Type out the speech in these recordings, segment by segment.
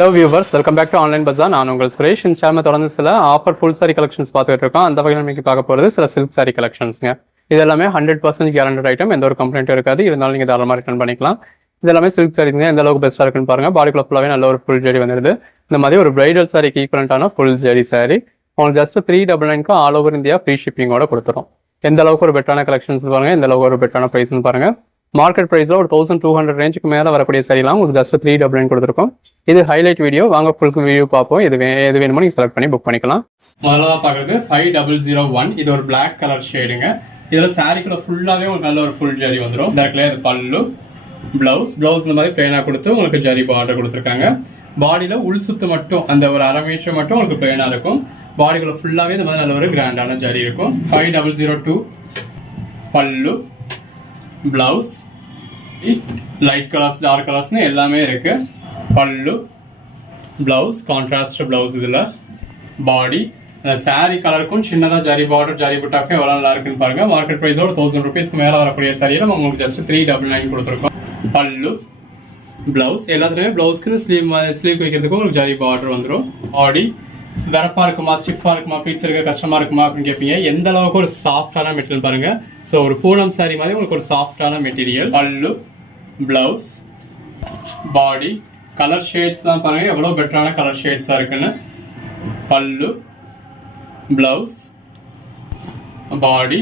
Hello viewers, welcome back to Online Bazaar. நான் உங்கள் சுரேஷ். இந்த சேனல் தொடர்ந்து சில ஆஃபர் ஃபுல் சாரி கலெக்ஷன்ஸ் பார்த்துட்டு இருக்கோம். அந்த வகையில் இன்னைக்கு பார்க்க போகிறது சில சில்க் சாரி கலெக்ஷன்ஸ்ங்க. இது எல்லாமே 100% கேரண்டட் ஐட்டம், எந்த ஒரு கம்ப்ளைண்ட்டும் இருக்காது. இருந்தாலும் நீங்கள் தாராளமாக ரிட்டர்ன் பண்ணிக்கலாம். இது எல்லாமே சில்க் சாரீஸ்ங்க. எந்த அளவுக்கு பெஸ்ட்டாக இருக்குன்னு பாருங்க. பாடிக்குள்ள ஃபுல்லாகவே நல்ல ஒரு ஃபுல் ஜெரி வந்துடுது. இந்த மாதிரி ஒரு பிரைடல் சாரிக்கு ஈக்குவலண்டான ஃபுல் ஜெரி சாரி உங்களுக்கு just 399 all over India free ஷிப்பிங்கோட கொடுத்துரும். எந்த அளவுக்கு ஒரு பெட்டரான கலெக்ஷன்ஸ் பாருங்க, எந்த அளவுக்கு ஒரு பெட்டரான ப்ரைஸ்னு பாருங்க. மார்க்கெட் ப்ரைஸில் ஒரு 1200 ரேஞ்சுக்கு மேலே வரக்கூடிய சரிலாம் உங்களுக்கு ஜஸ்ட் 399 கொடுத்துருக்கோம். இது ஹைலைட் வீடியோ, வாங்க ஃபுல் வீடியோ பார்ப்போம். எது வேணுமோ நீங்கள் செலக்ட் பண்ணி புக் பண்ணிக்கலாம். முதல்ல பார்க்குறது 5001. இது ஒரு பிளாக் கலர் ஷேடுங்க. இதில் சாரிக்குள்ள ஃபுல்லாகவே உங்களுக்கு நல்ல ஒரு ஃபுல் ஜரி வந்துடும். பேக்கில் இது பல்லு, ப்ளவுஸ் இந்த மாதிரி பிளெயினாக கொடுத்து உங்களுக்கு ஜரி பார்டர் கொடுத்துருக்காங்க. பாடியில் உள் சுத்து மட்டும் அந்த ஒரு அரை மீட்டர் மட்டும் உங்களுக்கு பிளெயினாக இருக்கும். பாடிக்குள்ள ஃபுல்லாகவே இந்த மாதிரி நல்ல ஒரு கிராண்டான ஜரி இருக்கும். 5002 பல்லு, பிளவுஸ் லைட் கலர்ஸ் டார்க் கலர்ஸ்னு எல்லாமே இருக்கு. பல்லு, பிளவுஸ் கான்ட்ராஸ்ட் பிளவுஸ். இதுல பாடி சாரி கலருக்கும் சின்னதா ஜரி பார்டர் ஜரி புட்டாக்கும் எவ்வளவு நல்லா இருக்குன்னு பாருங்க. மார்க்கெட் பிரைஸோட 1000 ருபீஸ்க்கு மேல வரக்கூடிய சாரியில உங்களுக்கு ஜஸ்ட் 399 கொடுத்துருக்கோம். பல்லு, பிளவுஸ் எல்லாத்துலயுமே பிளவுஸ்க்கு ஸ்லீவ் வைக்கிறதுக்கு உங்களுக்கு ஜரி பார்டர் வந்துடும். பாடி வெரப்பா இருக்குமா, ஸ்டிஃபா இருக்குமா, பீட்ஸ் இருக்க கஷ்டமா இருக்குமா அப்படின்னு கேட்பீங்க. எந்த அளவுக்கு ஒரு சாஃப்டான மெட்டீரியல் பாருங்க. ஸோ ஒரு பூனம் சாரி மாதிரி உங்களுக்கு ஒரு சாஃப்டான மெட்டீரியல். பல்லு, பிளவுஸ், பாடி கலர் ஷேட்ஸ்லாம் பாருங்க எவ்வளோ பெட்டரான கலர் ஷேட்ஸாக இருக்குன்னு. Pallu, blouse, body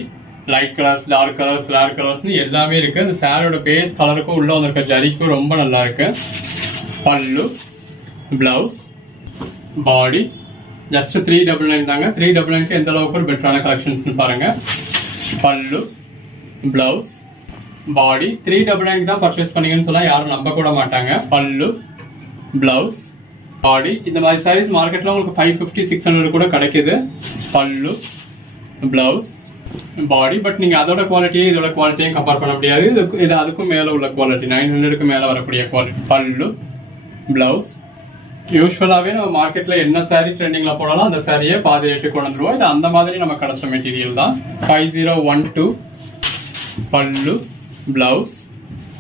light colours dark colours rare கலர்ஸ்னு எல்லாமே இருக்கு. அந்த சாரியோட பேஸ் கலருக்கும் உள்ள வந்திருக்க ஜரிக்கும் ரொம்ப நல்லா இருக்கு. பல்லு, பிளவுஸ், பாடி ஜஸ்ட் 399 தாங்க. 399க்கு எந்த அளவுக்கு ஒரு பெட்டரான கலெக்ஷன்ஸ் பாருங்க. பல்லு, பிளவுஸ், பாடி 399 தான் பர்ச்சேஸ் பண்ணீங்கன்னு சொன்னா யாரும் நம்ப கூட மாட்டாங்க. பல்லு, பிளவுஸ், பாடி இந்த மாதிரி சாரீஸ் மார்க்கெட்ல உங்களுக்கு 550 600 கூட கிடைக்குது. பல்லு, பிளவுஸ், பாடி பட் நீங்க அதோட குவாலிட்டியும் இதோட குவாலிட்டியும் கம்பேர் பண்ண முடியாது. இது அதுக்கும் மேல உள்ள குவாலிட்டி 900க்கு மேல வரக்கூடிய குவாலிட்டி. பல்லு, பிளவுஸ் யூஸ்வலாவே நம்ம மார்க்கெட்ல என்ன சாரி ட்ரெண்டிங்ல போனாலும் அந்த சாரியை பாதி ரேட்டு கொண்டு வந்துருவோம். இது அந்த மாதிரி நம்ம கிடைச்ச மெட்டீரியல் தான். 5012 பல்லு, பிளவுஸ்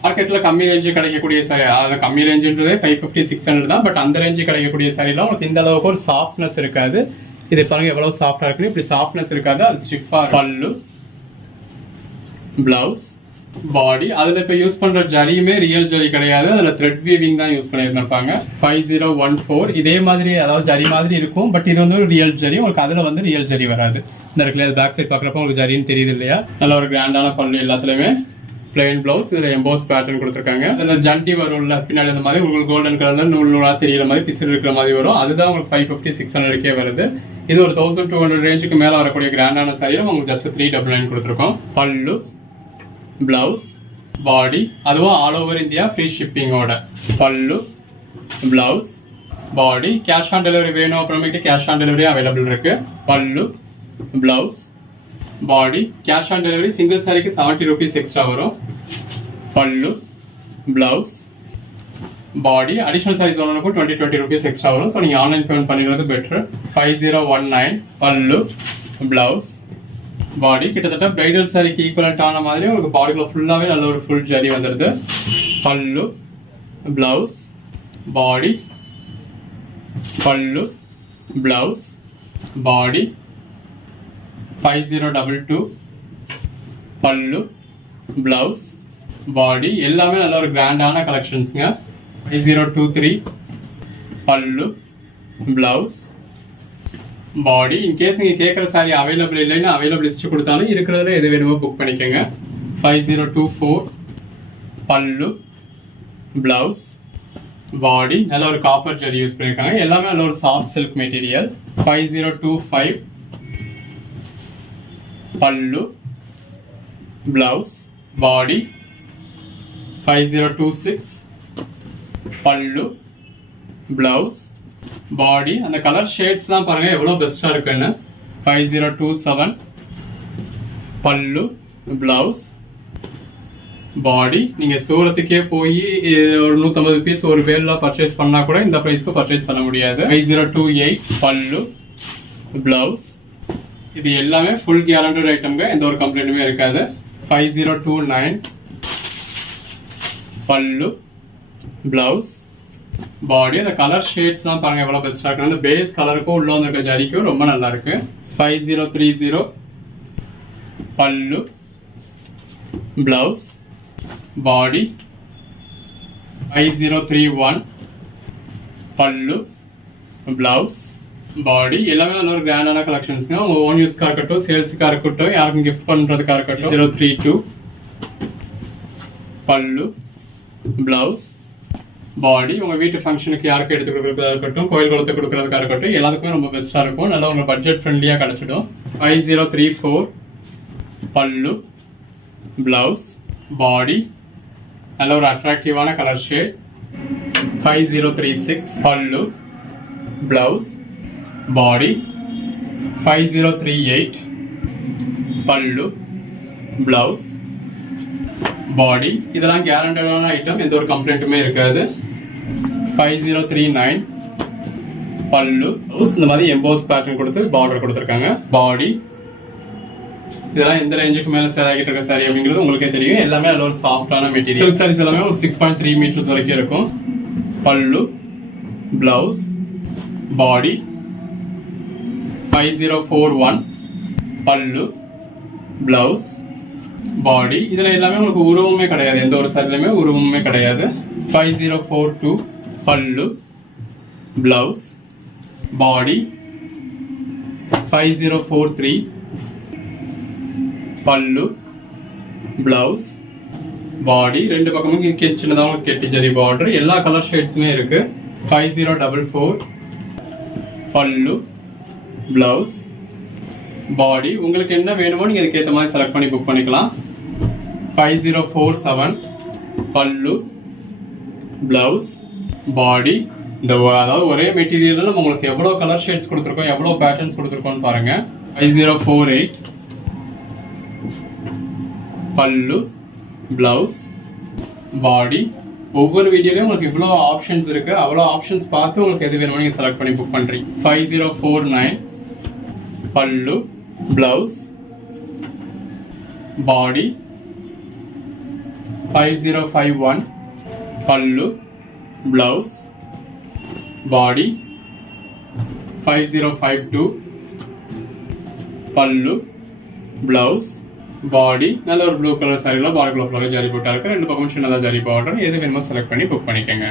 மார்க்கெட்ல கம்மி ரேஞ்சு கிடைக்கக்கூடிய சாரி. அது கம்மி ரேஞ்சுன்றதே 550 600 தான். பட் அந்த ரேஞ்சு கிடைக்கக்கூடிய சாரிலாம் உங்களுக்கு இந்த அளவுக்கு ஒரு சாஃப்ட்னஸ் இருக்காது. இது பாருங்க எவ்வளவு சாஃப்டா இருக்கு. இப்படி சாஃப்ட்னஸ் இருக்காது, அது ஸ்டிஃபா. பல்லு, பிளவுஸ், பாடி அதுல இப்ப யூஸ் பண்ற ஜரியுமே ரியல் ஜரி கிடையாது, அதுல த்ரெட் வீவிங் தான் யூஸ் பண்ணிருந்திருப்பாங்க. 5014 இதே மாதிரி அதாவது ஜரி மாதிரி இருக்கும். பட் இது வந்து ஒரு ரியல் ஜரி, உங்களுக்கு அதுல வந்து ரியல் ஜரி வராது. இந்த இருக்குல்ல பேக் சைட் பாக்குறப்ப உங்களுக்கு ஜரின்னு தெரியுது இல்லையா. நல்ல ஒரு கிராண்டான பல்லு, எல்லாத்துலயுமே பிளெயின் பிளவுஸ். இதுல எம்போஸ் பேட்டர்ன் கொடுத்துருக்காங்க. அதுல ஜண்டி வரும்ல பின்னாடி அந்த மாதிரி உங்களுக்கு கோல்டன் கலர்ல நூல் நூலா தெரியற மாதிரி பிசிறு இருக்கிற மாதிரி வரும். அதுதான் உங்களுக்கு 550 600க்கே வருது. இது ஒரு 1200 ரேஞ்சுக்கு மேல வரக்கூடிய கிராண்டான சாரியில உங்களுக்கு ஜஸ்ட் 399 கொடுத்துருக்கோம். பல்லு, பிளவுஸ், பாடி அதுவும் ஆல் ஓவர் இந்தியா ஃப்ரீ ஷிப்பிங்கோட. பல்லு, blouse, body cash on delivery வேணும் அப்புறமேட்டு கேஷ் ஆன் டெலிவரி அவைலபிள் இருக்கு. பல்லு, blouse, body cash on delivery single சாரிக்கு 70 ருபீஸ் எக்ஸ்ட்ரா வரும். பல்லு, பிளவுஸ், பாடி அடிஷனல் சாரீஸ் ஒன்றுக்கும் 20 ருபீஸ் எக்ஸ்ட்ரா வரும். ஸோ நீங்கள் ஆன்லைன் பேமெண்ட் பண்ணிக்கிறது பெட்டர். 5019 பல்லு, பிளவுஸ், பாடி கிட்டத்தட்ட பிரைடல் சாரிக்கு ஈக்குவலண்ட் ஆன மாதிரி உங்களுக்கு பாடிக்குள்ள ஃபுல்லாவே நல்ல ஒரு ஃபுல் ஜரி வந்துடுது. பல்லு, பிளவுஸ், பாடி, பல்லு, பிளவுஸ், பாடி 5022 பல்லு, பிளவுஸ், பாடி எல்லாமே நல்ல ஒரு கிராண்டான கலெக்ஷன்ஸ்ங்க. 5023 பல்லு, பிளவுஸ், பாடி இன்கேஸ் நீங்க கேட்குற சாரி அவைலபிள் இல்லைன்னா அவைலபிள் லிஸ்ட் கொடுத்தாலும் இருக்கிறதுல எது வேணுமோ புக் பண்ணிக்கோங்க. 5024 பல்லு, பிளவுஸ், பாடி நல்ல ஒரு காப்பர் ஜரி யூஸ் பண்ணியிருக்காங்க. எல்லாமே நல்ல ஒரு சாஃப்ட் சில்க் மெட்டீரியல். 5025 பல்லு, பிளவுஸ், பாடி 5026 பல்லு, பிளவுஸ், பாடி அந்த கலர் ஷேட்ஸ்லாம் பாருங்க எவ்வளவு பெஸ்டா இருக்குன்னு. 5027 பல்லு, பிளவுஸ், பாடி நீங்க சூரத்துக்கே போய் ஒரு 150 பீஸ் ஒரு பேர்ல பர்ச்சேஸ் பண்ணா கூட இந்த பிரைஸ்க்கு பர்ச்சேஸ் பண்ண முடியாது. 5028 பல்லு, பிளவுஸ் இது எல்லாமே ஃபுல் கேரண்டட் ஐட்டம்ங்க, எந்த ஒரு கம்ப்ளைண்ட்டுமே இருக்காது. 5029 பல்லு, blouse பாடி அந்த கலர் ஷேட்ஸ்லாம் பாருங்க எவ்வளோ பெஸ்ட்டாக இருக்கு. அந்த பேஸ் கலருக்கும் உள்ள வந்துருக்க ஜரிக்கும் ரொம்ப நல்லா இருக்கு. 5030 பல்லு, பிளவுஸ், பாடி. 5031 பல்லு, பிளவுஸ், பாடி. எல்லாமே நல்ல ஒரு கிராண்டான கலெக்ஷன்ஸ்ங்க. உங்க ஓன் யூஸ்க்காக இருக்கட்டும், சேல்ஸுக்காக இருக்கட்டும், யாருக்கும் கிஃப்ட் பண்றதுக்காக இருக்கட்டும். 032 பல்லு, பிளவுஸ், பாடி. உங்க வீட்டு ஃபங்க்ஷனுக்கு யாருக்கு எடுத்து கொடுக்கறதா இருக்கட்டும், கோயில் குளத்துக்கு கொடுக்கறதுக்காக இருக்கட்டும், எல்லாத்துக்குமே ரொம்ப பெஸ்டா இருக்கும். நல்லா உங்க பட்ஜெட் ஃப்ரெண்ட்லியா கிடைச்சிடும். 5034 பல்லு, பிளவுஸ், பாடி. நல்ல ஒரு அட்ராக்டிவான கலர் ஷேட். 5036 பல்லு, பிளவுஸ், பாடி. 5038 பல்லு, பிளவுஸ், பாடி. இதெல்லாம் கேரண்டடான ஐட்டம், எந்த ஒரு கம்ப்ளைண்ட்டுமே இருக்காது. 5039 பல்லு, இந்த மாதிரி எம்போஸ் பேட்டர்ன் கொடுத்து பார்டர் கொடுத்துருக்காங்க. பாடி. இதெல்லாம் எந்த ரேஞ்சுக்கு மேல சேல் ஆகிட்டு இருக்க சாரி அப்படிங்கிறது உங்களுக்கே தெரியும். எல்லாமே நல்ல ஒரு சாஃப்டான மெட்டீரியல். சில்க் சாரீஸ் எல்லாமே ஒரு 6.3 மீட்டர்ஸ் வரைக்கும் இருக்கும். பல்லு, பிளவுஸ், பாடி. 5041 பல்லு, பிளவுஸ், பாடி. இதுல எல்லாமே உங்களுக்கு உருவமே கிடையாது, எந்த ஒரு சாரிலுமே உருவமே கிடையாது. 5042 பல்லு, பிளவுஸ், பாடி. 5043 பல்லு, பிளவுஸ், பாடி. ரெண்டு பக்கமும் சின்னதாக கெட்டி ஜரி பார்டர். எல்லா கலர் ஷேட்ஸுமே இருக்கு. 5044 பல்லு, பிளவுஸ், பாடி. உங்களுக்கு என்ன வேணுமோ நீங்க அதுக்கு ஏற்ற மாதிரி செலக்ட் பண்ணி புக் பண்ணிக்கலாம். 5047 பல்லு, பிளவுஸ், பாடி. இந்த அதாவது ஒரே மெட்டீரியல்ல நம்ம உங்களுக்கு எவ்வளவு கலர் ஷேட்ஸ் கொடுத்துருக்கோம், எவ்வளவு பேட்டர்ன்ஸ் கொடுத்துருக்கோம் பாருங்க. 5048 பல்லு, பிளவுஸ், பாடி. ஒவ்வொரு வீடியோலயும் உங்களுக்கு இவ்வளவு ஆப்ஷன்ஸ் இருக்கு. அவ்வளவு ஆப்ஷன்ஸ் பார்த்து உங்களுக்கு எது வேணுமோ நீங்க செலக்ட் பண்ணி புக் பண்றீங்க. 5049 பல்லு, பிளவுஸ், பாடி. 5051 பல்லு, பிளவுஸ், பாடி. 5052 பல்லு, பிளவுஸ், பாடி. நல்ல ஒரு ப்ளூ கலர் சாரில பாடி ஜரி போட்டா இருக்கு. ரெண்டு பக்கமும் சின்னதா ஜரி பார்டர். எது வேணுமோ செலக்ட் பண்ணி புக் பண்ணிக்கோங்க.